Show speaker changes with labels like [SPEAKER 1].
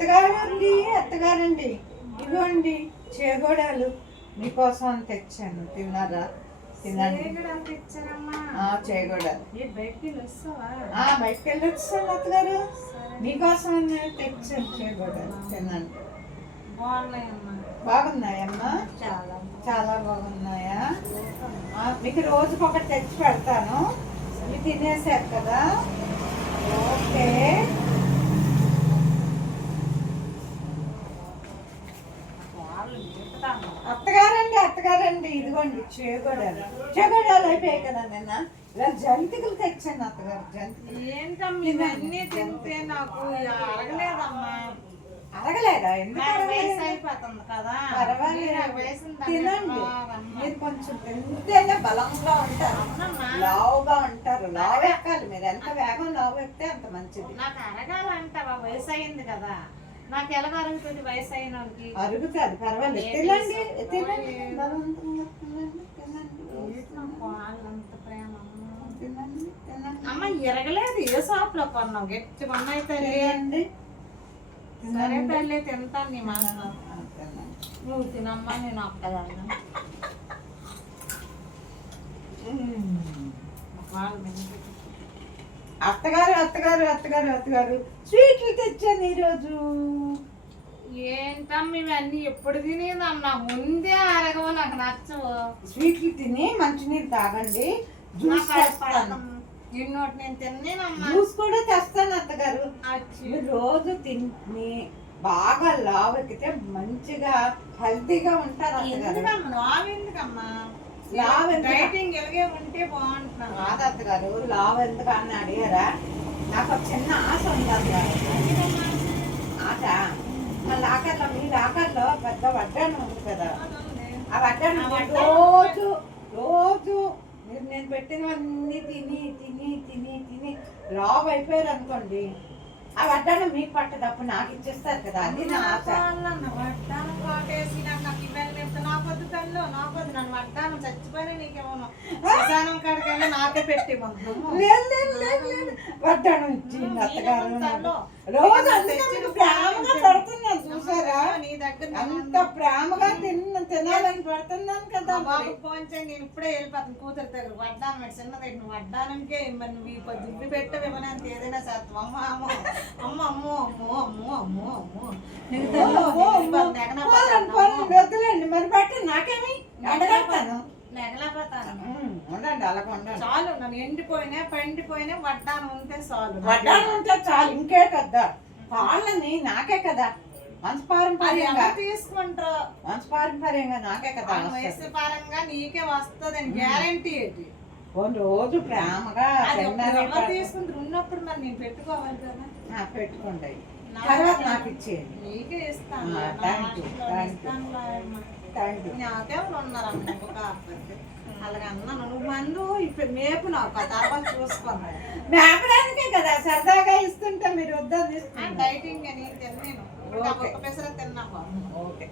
[SPEAKER 1] అత్తగారండి అత్తగారండి. ఇదిగోండి చేగోడాలు. మీకోసం అని తెచ్చాను. తిన్నారా? తినండి. ఆ, చేగోడాలు. ఆ, బయటికి వెళ్ళి వచ్చాను అత్తగారు. మీకోసం తెచ్చాను చేగోడాలు. తినండి. బాగున్నాయమ్మా.
[SPEAKER 2] చాలా.
[SPEAKER 1] చాలా బాగున్నాయా? మీకు రోజుకి ఒకటి తెచ్చి పెడతాను. మీరు తినేసారు కదా? ఓకే. అత్తగారండి అత్తగారండి ఇదిగోండి చేగోడాలు. చేగోడాలు అయిపోయాయి కదా నిన్న. ఇలా జంతికలు తెచ్చాను అత్తగారు జంతికలు.
[SPEAKER 2] ఏంటమ్మా ఇవన్నీ తింటే నాకు అరగలేదమ్మా.
[SPEAKER 1] అరగలేదా? ఎందుకు
[SPEAKER 2] వయసు? అయిపోతుంది కదా.
[SPEAKER 1] పర్వాలేదు. తినండి. మీరు కొంచెం తింటేనే బలంగా ఉంటారు. లావుగా ఉంటారు. లావు ఎక్కాలి. మీరు ఎంత వేగం లావు ఎక్కితే అంత మంచిది.
[SPEAKER 2] నాకు అరగాలంటావా? వయసు అయింది కదా. నాకు ఎలా అరుగుతుంది వయసు అయిన వాళ్ళకి?
[SPEAKER 1] అరుగుతుంది పర్వాలేదు.
[SPEAKER 2] ఏం
[SPEAKER 1] తినండి? తినండి.
[SPEAKER 2] అమ్మా. ఎరగలేదు. ఏ షాప్లో గట్టి సరే తల్లి తింటాను నీ మాట నువ్వు తినమ్మా నేను తింటే
[SPEAKER 1] అత్తగారు అత్తగారు అత్తగారు అత్తగారు. స్వీట్లు తెచ్చాను ఈరోజు.
[SPEAKER 2] ఏంటమ్మా ఇవన్నీ ఎప్పుడు తినేదమ్మా? ముందే అరగవు నాకు నచ్చవు.
[SPEAKER 1] స్వీట్లు తిని మంచినీళ్ళు తాగండి. జ్యూస్ తెస్తాను.
[SPEAKER 2] ఇన్నోటి నేను తిన్నానమ్మా.
[SPEAKER 1] జ్యూస్ కూడా తెస్తాను అత్తగారు. రోజు తిని బాగా లావు ఎక్కితే మంచిగా హెల్తీగా ఉంటారు
[SPEAKER 2] ఎందుకమ్మా? లావు ఎందుకమ్మా
[SPEAKER 1] లావు?
[SPEAKER 2] డైటింగ్ ఎలాగే ఉంటే బాగుంటున్నాను
[SPEAKER 1] కాదు అత్తగారు. లావు ఎందుకు అని అడిగారా నాకు ఒక చిన్న ఆశ ఉంది అత్తగారు ఆశ? మా లాకర్లో మీ లాకర్లో పెద్ద వడ్డాను ఉంది కదా. ఆ వడ్డాను రోజు రోజు మీరు నేను పెట్టినవన్నీ తిని తిని తిని తిని లావు అయిపోయారు అనుకోండి. ఆ వడ్డానం మీకు పట్టదు అప్పుడు నాకు ఇచ్చేస్తారు కదా. అది నా ఆశ.
[SPEAKER 2] వడ్డానం నాకు నా పొద్దు నా నన్ను వడ్డానం చచ్చిపోయినా నీకేమో శ్మశానం కాడికైనా నాకే పెట్టి
[SPEAKER 1] లేదు లేదు లేదు లేదు. వడ్డానం ఇచ్చింది అత్తగారు
[SPEAKER 2] తల్లు.
[SPEAKER 1] రోజు అందుకే మీకు ప్రేమగా పెడుతున్నాను చూసారా?
[SPEAKER 2] నీ దగ్గర
[SPEAKER 1] అంత ప్రేమగా తిన్న తినాలని పెడుతున్నాను కదా
[SPEAKER 2] బాబు ఫోన్ చేయి నేను ఇప్పుడే వెళ్ళిపోతాను కూతురు దగ్గర వడ్డానం పెట్టి చిన్నది నువ్వు వడ్డానంకే మరి. నువ్వు పొద్దు దుడ్డు పెట్టవేమని అంత ఏదైనా చేస్తావు. అమ్మ అమ్మ అమ్మ అమ్మో అమ్మో అమ్మో అమ్మో అమ్మో. నీకు
[SPEAKER 1] ఉండండి
[SPEAKER 2] చాలు నన్ను ఎండిపోయినా పండిపోయినా వడ్డానం ఉంటే చాలు.
[SPEAKER 1] వడ్డానం ఉంటే చాలు ఇంకే కదా. వాళ్ళని నాకే కదా. వంశ
[SPEAKER 2] అది
[SPEAKER 1] పారంపర్యంగా
[SPEAKER 2] ఎవరు తీసుకుంటారో?
[SPEAKER 1] పారంపర్యంగా నాకే కదా
[SPEAKER 2] ఆ వయసు పరంగా నీకే వస్తుందని గ్యారంటీ ఏంటి
[SPEAKER 1] రోజు ప్రేమగా.
[SPEAKER 2] తీసుకుంటారు? ఉన్నప్పుడు మరి నేను పెట్టుకోవాలి కదా.
[SPEAKER 1] పెట్టుకోండి. తర్వాత నాకు ఇచ్చేయండి.
[SPEAKER 2] నీకే ఇస్తాను. ఇస్తాను లాయమ్మ.
[SPEAKER 1] థ్యాంక్ యూ
[SPEAKER 2] నాకేమో ఉన్నారమ్మ? ఇంకొక అబ్బాయి అలాగే అన్నాను. నువ్వు మందు ఇప్పుడు మేపు నాకు ఆ తర్వాత చూసుకున్నాను
[SPEAKER 1] మేపడానికే కదా సరదాగా ఇస్తుంటే మీరు వద్దని ఇస్తున్నారు
[SPEAKER 2] డైటింగ్ అని తిన్నాను.
[SPEAKER 1] ఓకే.
[SPEAKER 2] ఒక పెసర తిన్నా బాబు.
[SPEAKER 1] ఓకే.